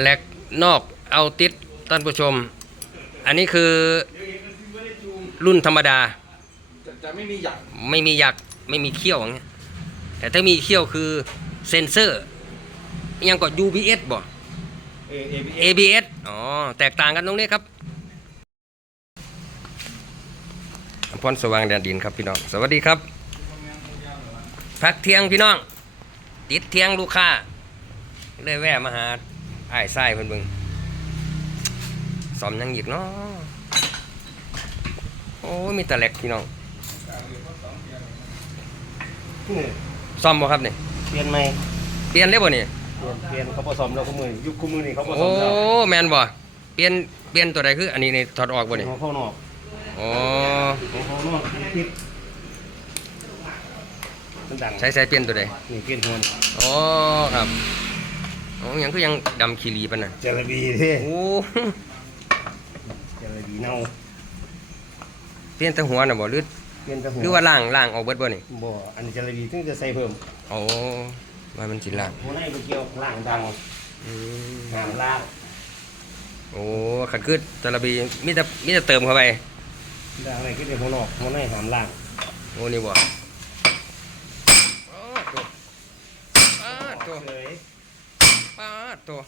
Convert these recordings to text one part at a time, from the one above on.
แหลกนอกเอาติดท่านผู้ชม อันนี้คือรุ่นธรรมดา จะจะไม่มีหยักไม่มีหยักไม่มีเขี้ยวอย่างเงี้ยแต่ถ้ามีเขี้ยวคือเซนเซอร์ยังก็ UBS บ่ เอเอบีเอ ABS อ๋อ แตกต่างกันตรงนี้ครับอำพรสว่างแดนดินครับพี่น้อง สวัสดีครับ พักเที่ยงพี่น้อง ติดเที่ยงลูกค้า เลยแวะมาหาไอ้ายไส้เพิ่นเบิ่งสอมยังอีกเนาะโอ้ยมีแตะเล็กพี่น้องนี่ซ่อมบ่ครับนี่เปลี่ยนไหมเปลี่ยนเลยบ่นี่เปลี่ยนเปลี่ยนเขาผสมแล้วคู่มือยุคคู่มือนี่เขาผสโอ้มแล้วแม่นบ่เปลี่ยนเปลี่ยนตัวใดคือ อันนี้นี่ถอดออกบ่นี่ของเขานอกอ๋อของเขานอกติดมันดังใช้ใช้เปลี่ยนตัวใดนี่เปลี่ยนหัวนี่อ๋อครับ อ๋อยังคือยังดำคีรีปานน่ะเจลบีที่โอ้เจลบีเน่าเปลี่ยนแต่หัวน่ะบ่หรือเปลี่ยนแต่หัวหรือว่าล่างล่างออกเบิดบ่นี่บ่อันนี้เจลบีถึงจะใส่เพิ่มโอ้ว่ามันสิล่างหัวในไปเกี่ยวล่างดังอืมงามล่างโอ้ขัดคือตะละบีมีแต่มีแต่เติมเข้าไปดังอะไรก็เดี๋ยวหัวนอกหัวในหามล่างโอ้นี่บ่อ๋อตัวป้าดตัวเลยป้าด ตัว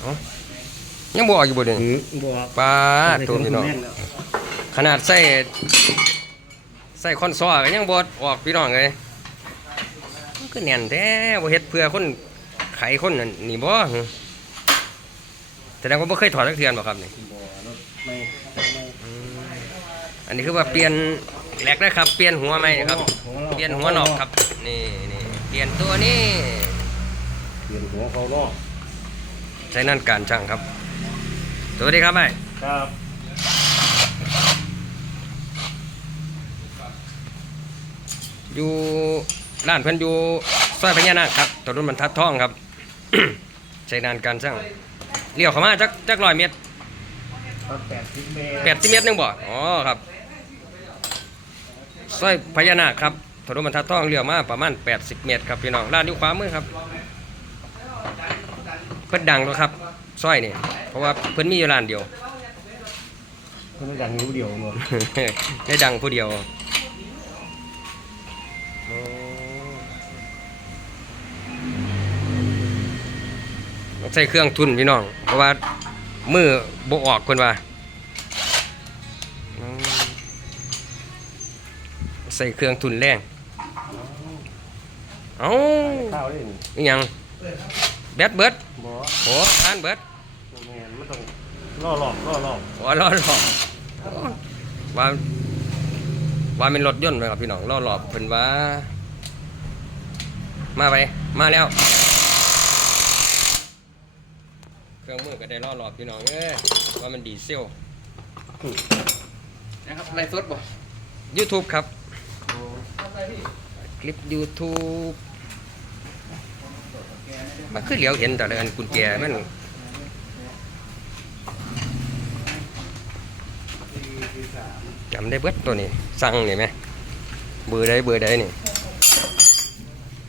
เอ้ายังบ่ออกอยู่บ่นี่หืมบ่ป้าดตัวพี่น้องแน่แล้วขนาดใส่ใส่คอนซอก็ยังบดออกพี่น้องเลยมันก็แน่นแท้บ่เฮ็ดเพื่อคนไขคนนั่นนี่บ่หึแสดงว่าบ่เคยถอดสักเทือนบ่ครับนี่บ่รถไม่ไม่อืมอันนี้คือว่าเปลี่ยนแหลกนะครับ เปลี่ยนหัวใหม่นะครับ เปลี่ยนหัวนอกครับ นี่นี่เปลี่ยนตัวนี้เป ลี่ยนหัวเขานอกใช้นั่นการช่างครับ สวัสดีครับไอ้ครับอยู่ร้านเพิ่นอยู่ซอยพญานาคครับถนนบรรทัดทองครับ ใช้นานการช่างเลี้ยวเข้ามาจักจักร้อยเมตรครับแปดสิบเมตรแปดสิบเมตรหนึงบ่อ๋อครับซอยพญานาคครับถนนบรรทัดทองเลี้ยวมาประมาณ 80 เมตรครับพี่น้องร้านอยู่ขวามือครับเพิ่นดังแล้วครับซอยนี่เพราะว่าเพิ่นมีอยู่ร้านเดียวเพิ่นไม่ดังนิ้วเดียวหมดได้ดังผู้เดียวโอ้ต้องใช้เครื่องทุนพี่น้อง เพราะว่ามือบ่ออกคนว่าอืมใส่เครื่องทุนแรงเอ้าข้าวได้นี่อีหยัง แบตเบิดบ่โอ้ทานเบิดแม่นมันต้องล่อหลอกล่อหลอกโอ้รอรอบว่าว่าเป็นรถยนต์ไหมครับพี่น้องรอรอบเพิ่นว่า มาไป มาแล้ว เครื่องมือก็ได้รอรอบพี่น้องเอ้ยว่ามันดีเซลนะครับไลฟ์สดบ่ YouTube ครับ คลิป YouTube มันคือเหลียวเห็นแต่ละอันกุญแจมันจำได้เบิดตัวนี้ สั่งนี่ไหมเบอร์ใดเบอร์ใดนี่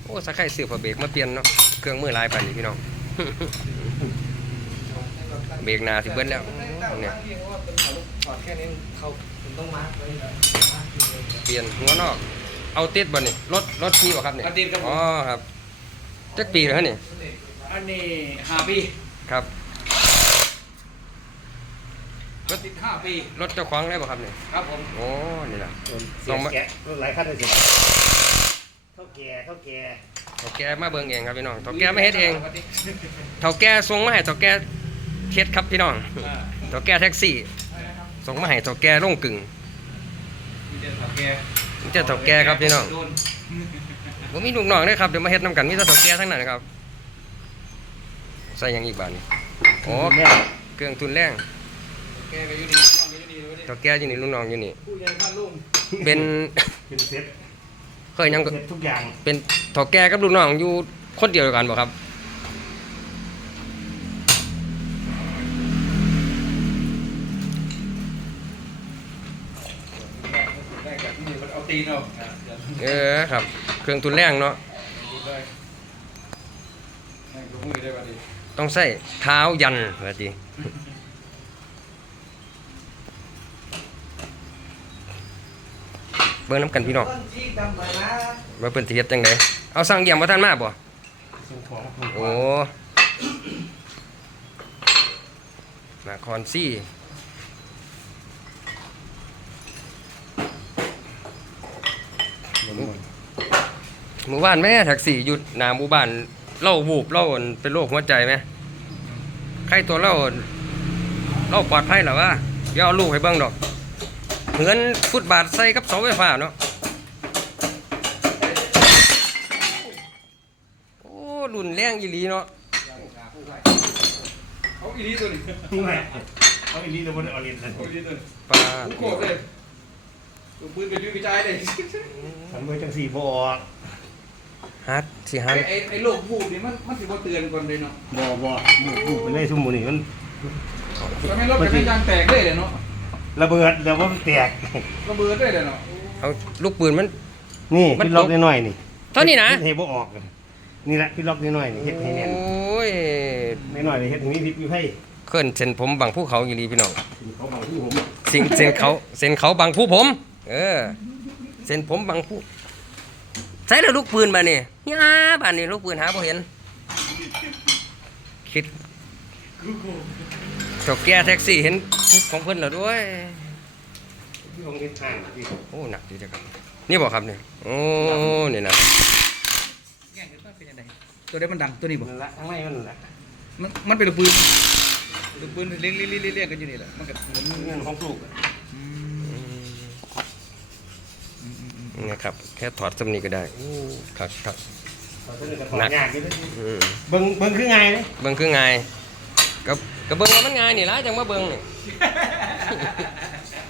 โอ้สักไข่ซื้อผ้าเบรกมาเปลี่ยนเนาะ เครื่องมือหลายปันนี่พี่น้อง เบรกหนาสิเบิดแล้วเนี่ยถอดแค่นี้เขาถึงต้องมาร์คไว้เปลี่ยนหัวนอก เอาติดบ่นี่รถรถพี่บ่ครับนี่เอาติดครับผมอ๋อครับ จักปีแล้วนี่อันนี้ห้าปีครับรถติดห้าปีรถเจ้าของได้บ่ครับนี่ครับผมโอ้นี่ล่ะเสีลยองมาแกะรถหลายคันเลยสิเท่าแก่เท่าแก่เฒ่าแก่มาเบิ่งเองครับพี่น้องเฒ่าแก่ไม่เฮ็ดเองเฒ่าแก่ส่งมาให้เฒ่าแก่เฮ็ดครับพี่น้องอ่าเฒ่าแก่แท็กซี่ส่งมาให้เฒ่าแก่ลงกึ่งมีเดินขับแกมีแต่เฒ่าแก่ครับพี่น้อง โดนบ่มีลูกน้องเด้อครับเดี๋ยวมาเฮ็ดนํกันมีแต่เฒ่าแก่ทั้งนั้นครับ ใส่หยังอีกบาดนี้โอ้แม่เครื่องทุนแรงแกก็อยู่ดีน้องก็อยู่ดีวันนี้เฒ่าแก่อยู่นี่ลูกน้องอยู่นี่ ผู้ใหญ่พันลุงเป็น เป็นเซ็ตเคยหยังก็เซ็ตทุกอย่างเป็นเฒ่าแก่กับลูกน้องอยู่คนเดียวกันบ่ครับ ได้กับที่นี่มันเอาตีนเอาอ่าเดี๋ยวเออครับ เครื่องทุนแรงเนาะต้องใส่เท้ายันว่าติเบิ่งน้ำกันพี่น้องว่าเพิ่นสิเฮ็ดจังไดเอาสั่งเยี่ยมบ่ทันมาบ่ส่งของโอ้นครซี่ หมู่บ้านแม่แท็กซี่อยู่หน้าหมู่บ้านเล่าวูบเล่าอั่นเป็นโรคหัวใจไหมใครตัวเล่าเล่าปลอดภัยเหรอวะเดี๋ยวเอาลูกให้เบิ่งดอกเหมือนฟุตบาทใส่กับเสาไฟฟ้าเนาะโอ้รุนแรงอีหลีเนาะเอาอีลีตัวนี้นี่แหละเขาอีลีตัวบนออเรียนนั่นเอาอีลีตัวนี้ปลาผมโคกเลยตัวปืนไปยืมไปจ่ายเลยฉันเมื่อจังสี่บออก ฮัดสิฮัไอ้ดไอ้ไอ้โรคบูบนี่มันมันถือว่าเตือนก่อนเลยเนาะบอบอบุกบุกไปเลยทุ่มหมูนี่มันทำให้รถเป็นยางแตกได้เลยเนาะระเบิดแล้วว่ามันแตก ระเบิดได้เลยเนาะเอาลูกปืนมัน นี่มัน พี่ล็อกน้อยๆนี่เท่านี้นะเฮ็ดให้บ่ออกนี่แหละพี่ล็อกน้อยๆนี่เฮ็ดให้แน่นโอ้ยน้อยๆนี่เฮ็ดให้มีพิษมีไผเคลื่อนเส้นผมบังภูเขาอยู่ดีพี่น้องเขาบังที่ผมสิ่งเส้นเขาเส้นเขาบังผู้ผม เออเส้นผมบังผู้ ใส่แล้วลูกปืนมาเนี่ยย่าบ้านนี้ลูกปืนหาบ่เห็น คิดเจ้าแก่แท็กซี่เห็นของเพิ่นแล้วด้วยพี่ของเฮ็ดห่างพี่โอ้หนักดีจังครับ นี่บอกครับเนี่ยโอ้นี่นะแง่งมันเป็นยังไงตัวได้มันดังตัวนี้บ่นั่นละทั้งในมันนั่นละมันมันเป็นลูกปืนลูกปืนเลี้ยงเลี้ยงเลี้ยงเลี้ยงกันอยู่นี่แหละมันก็หมุนเงินของลูก อืมอืมอืมอืม นี่นะครับ แค่ถอดสำนีก็ได้อู้ครับครับเขาจะนึกกันของยากอยู่เด้ออืมเบิ่งเบิ่งคือไงเด้เบิ่งคือไงก็ก็เบิ่งว่ามันง่ายนี่ล่ะจังมาเบิ่งนี่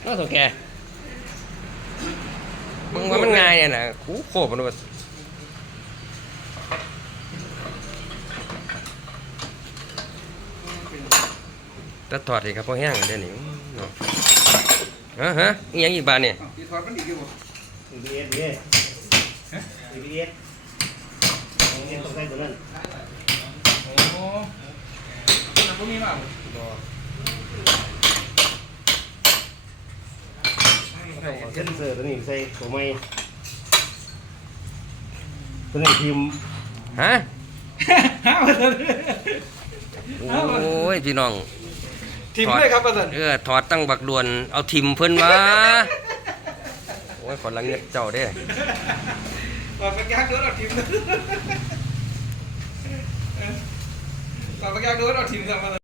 น่าสนแกเบิ่งว่ามันง่ายเนี่ยนะกูโคบมันว่าตัดถอดอีกครับพอแห้งเดี๋ยวนี้เนาะฮะฮะอีหยังอีกบานเนี่ยอ้าวที่ถอดมันอีกอยู่ บ่ EBS เด้ EBS เงินต้องใช้ตัวนั้นโอ้โหมันพวกนี้มาบ่เอาเซนเซอร์ตัวนี้ใส่ตัวใหม่ตัวนี้ทีมฮะฮะมาเถอะโอ้ยพี่น้องทีมด้วยครับมาเถอะเออถอดตั้งบักดวน เอาทิมเพิ่นมาโอ้ย ขอลังเงินเจ้าเด้ตอนมันยากเกินเอาทีมตอนมันยากเกินเอาทีมกันมา